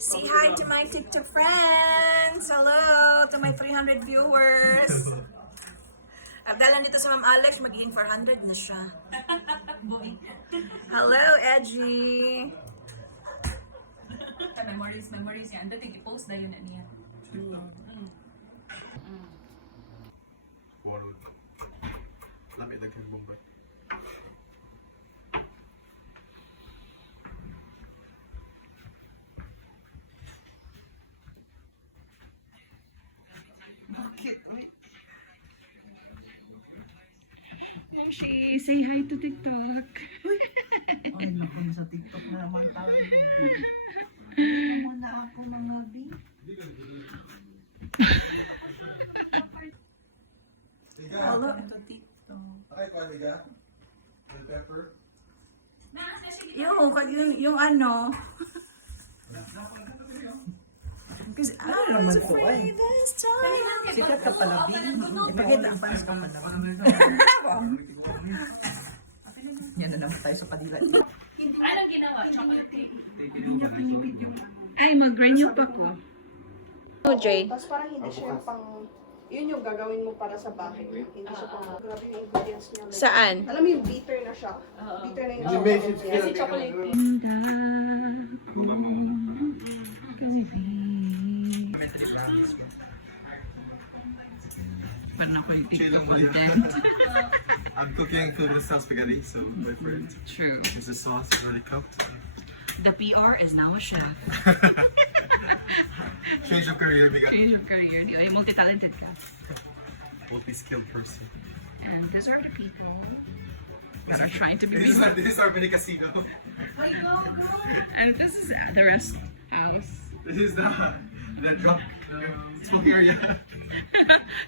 Say hi to my TikTok friends! Hello to my 300 viewers! Abdalan dito sa Ma'am Alex, magiging 400 na siya. Boy. Hello, Edgy! Memories yan. Dati i-post na yun niya. World. Lamig na kang bomba. Bakit? Uy, Moshi, say hi to TikTok. ay, naku, sa TikTok na naman tayo. Naman na ako mga bi. Hello. Sa TikTok. Okay, paliga. Bell pepper. Yung ano. Kasi Ano naman to ay? Sikat ka pala, bi. Ipakita ang panas ka pala. Yan na naman tayo sa padila. Anong ginawa? Chocolate cake. Ay, mag-renew pa ko. Oh, Jay. Tapos parang hindi siya yung pang... Yun yung gagawin mo para sa bahay. Hindi siya pang... Grabe yung ingredients niya. Like, Saan? alam mo yung bitter na siya. Bitter na yung Hindi, may chocolate. chips Kasi ka. chocolate. Ako ba mauna? Parang ako yung Chill lang TikTok muna. content. I'm cooking Filipino style spaghetti, so wait for it. True. Because the sauce is already cooked. The PR is now a chef. Change of career, we got Change of career. Di ba? Multi-talented ka. multi-skilled person. And these are the people that are trying to be This is our mini casino. And this is the rest house. This is the drunk smoking area.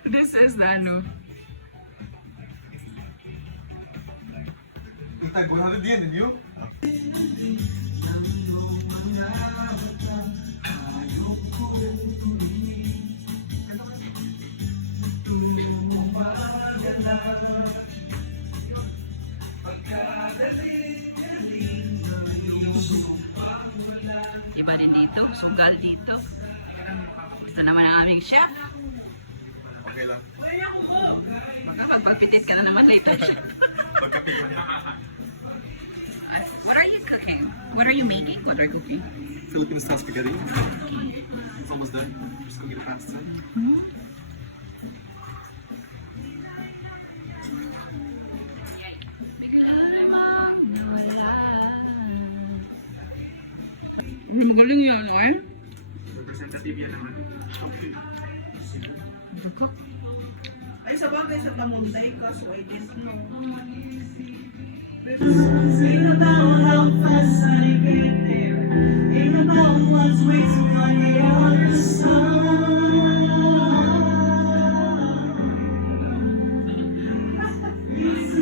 This is the ano. Tag 100 yen, and you? Iba din dito. Sugal dito. Gusto naman ang aming chef. Okay lang. Makakapagpitit ka na naman later, chef. Pagkapi ko niya. What are you cooking? What are you making? What are you cooking? Filipino style spaghetti. It's almost done. Just cooking the pasta. Magaling yan, ay? Representative yan naman. Ay, sa bagay sa pamunday ka, so I didn't know. Ain't about how fast I get there. Ain't about what's waiting on the other side. It's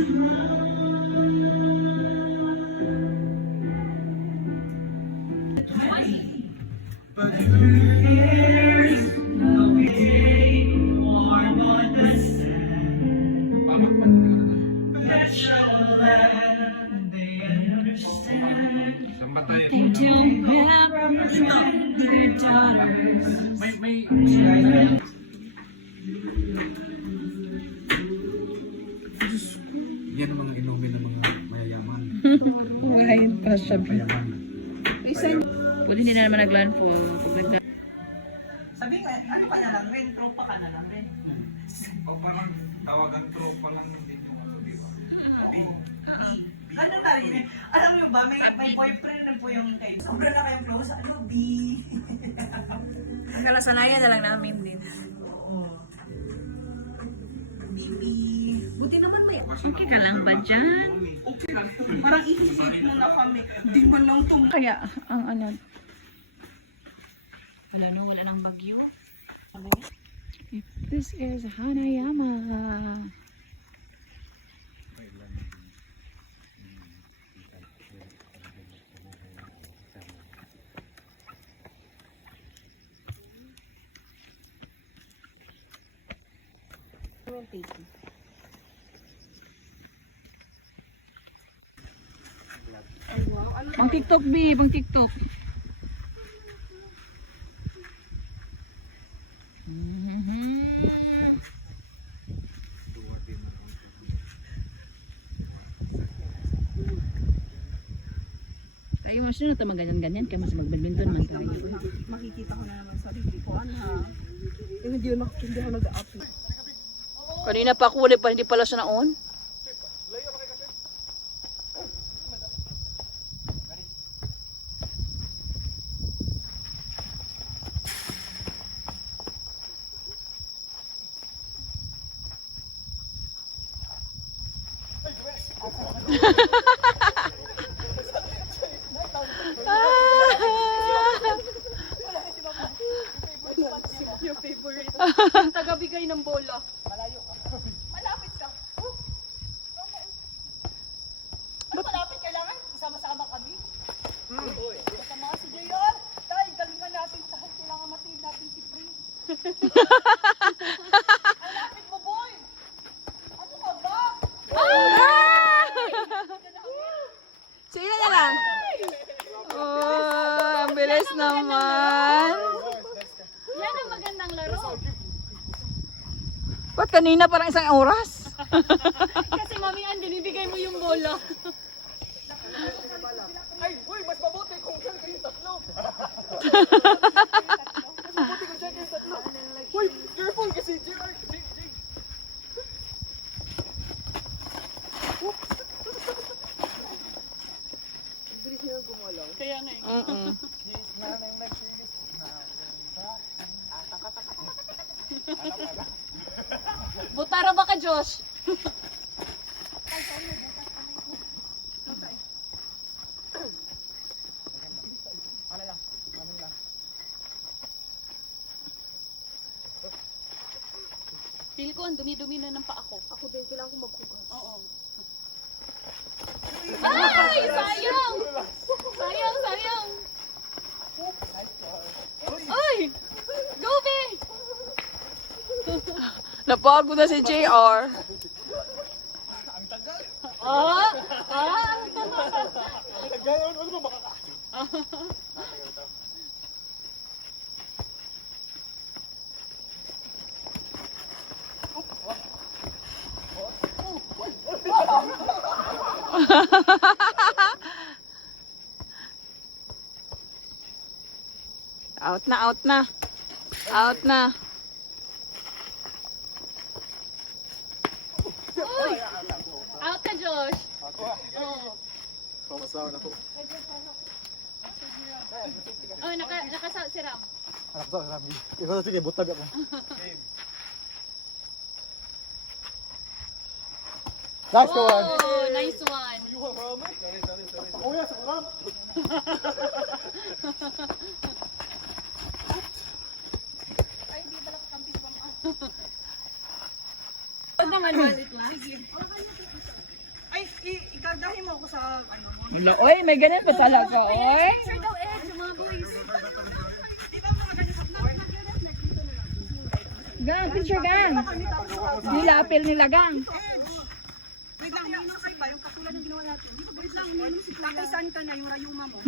but there's no way more understand. That shall land, they understand. They don't represent their daughters. Yan ang mga inumin ng mga mayayaman. Kain pa siya. Mayaman. Pwede hindi na naman nag-landfall. Sabi ka, ano ka na lang rin? Trupa ka na lang rin. O parang tawagan tropa lang dito. Di ba? Ano na rin eh? Alam mo ba, may boyfriend na po yung kayo. Sobra na kayong close. Ano, B? Ang kalasanayan na lang namin din. Oo. Bibi. Buti naman may... Okay ka lang ba dyan? Okay lang. Parang ihisip mo na kami. Di man lang tum... Kaya, ang ano... Wala ng bagyo. This is Hanayama. Pang TikTok, B. Pang TikTok. Yung mas na tama ganyan-ganyan, kaya mas magbadminton man tayo. Makikita ko na naman sa sarili ko, ha. Yung hindi ako nag-a-apply. Kanina pa ako, hindi pala siya na-on. Your favorite. Yung taga-bigay ng bola. Malapit ka. Ba't malapit kailangan? Sama-sama kami. Kasama si Jayon. Tay, galingan natin. Dahil kailangan matiin natin si Prince. Ang lapit mo, boy. Ano ka ba? Sino na lang? Oh, ang bilis naman. Yan ang magandang laro. Ba't kanina parang isang oras? Kasi mamian, binibigay mo yung bola. Ay, uy, mas mabuti kung saan kayo tatlo. Mas mabuti kung saan kayo tatlo. Uy, careful kasi JR. Kaya nga eh. Butara ba ka, Josh? Feel ko, ang dumi-dumi na ng paa ko. Ako din, kailangan ko maghugas. Oo. Ay! Sayang! Sayang, sayang! Ay! Go, be! Napagod na si JR. Ah! Ah! Gano'n, ano ba makaka? Out na, out na. Out na. Uy! Out ka, Josh! Oo. Pamasawan ako. Oh, nakasa si Ram. Anak ko, Rami. Ikaw na sige, butag ako. Nice one. Oh, nice one. Oh, yes, Ram. Huwag naman balik lang. Ay, igardahin mo ako sa ano mo. Wala, oy, may ganun pa talaga, oy. Sir daw, Ed, yung mga boys. Gang, picture gang. Nilapil nila gang. Wait lang, yung nasay pa, yung katulad ng ginawa natin. Wait lang, yung nakisan ka na yung rayuma mo.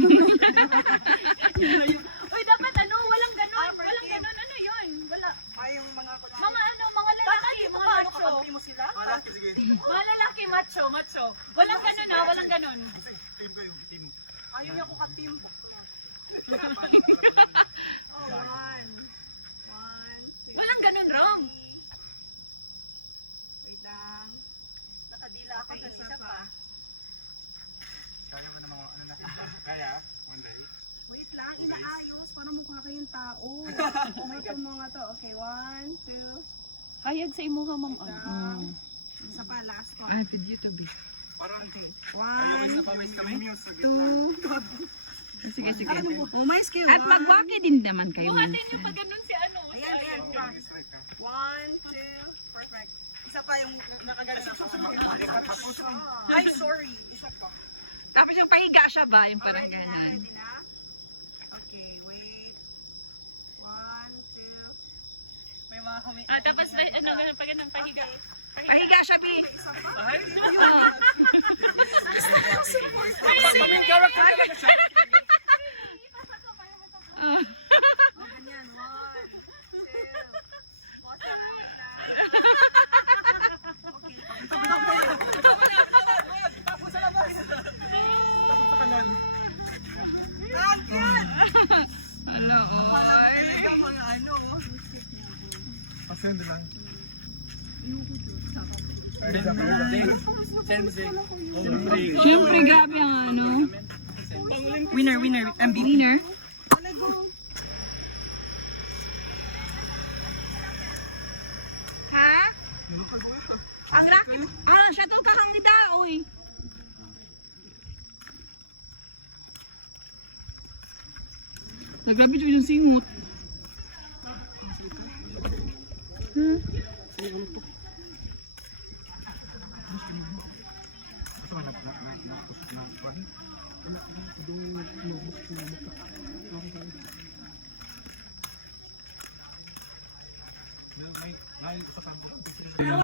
Uy, dapat ano, walang ganon. Walang ganon, ano yun? Wala. Ay, yung mga kulay. Mga ano, mga lalaki, mga Ano, macho. kakampi mo sila? Sige. Mga lalaki, macho, macho. Walang ganon ah, walang ganon. Team kayo, team. Ayaw niya ko ka-team. Walang ganon, Ram. Wait lang. Nakadila ako, isa pa. Kaya mo naman, ano na? Kaya? One day. Wait lang, inaayos. Para mukha kayong tao. Ano itong mga to? Okay, 1, 2. Hayag sa imuha, ma'am. Isa pa, last one. Parang, One, ayaw, mas napawis kami. Sige, sige. umayos kayo. At magwaki din naman kayo. Buhatin yung pag ganon si ano. Ayan, ayan. 1, 2, perfect. Isa pa yung nakagalit. Ay, sorry. Isa pa. Tapos yung pahiga siya ba? Yung parang ganyan. Ready na? Okay, wait. 1, 2. May mga kami. Tapos ano, ganun pag ganun, pahiga. Pahiga siya, Bi. Main character talaga siya. Ganyan, 1, 2. Basta na, wait lang. Tapos sa labas. Tapos sa kanan. Siyempre, grabe ang ano. Winner. Winner. Ha? Ah, siya to kakang ni tao eh. Naglabi siya yung singot.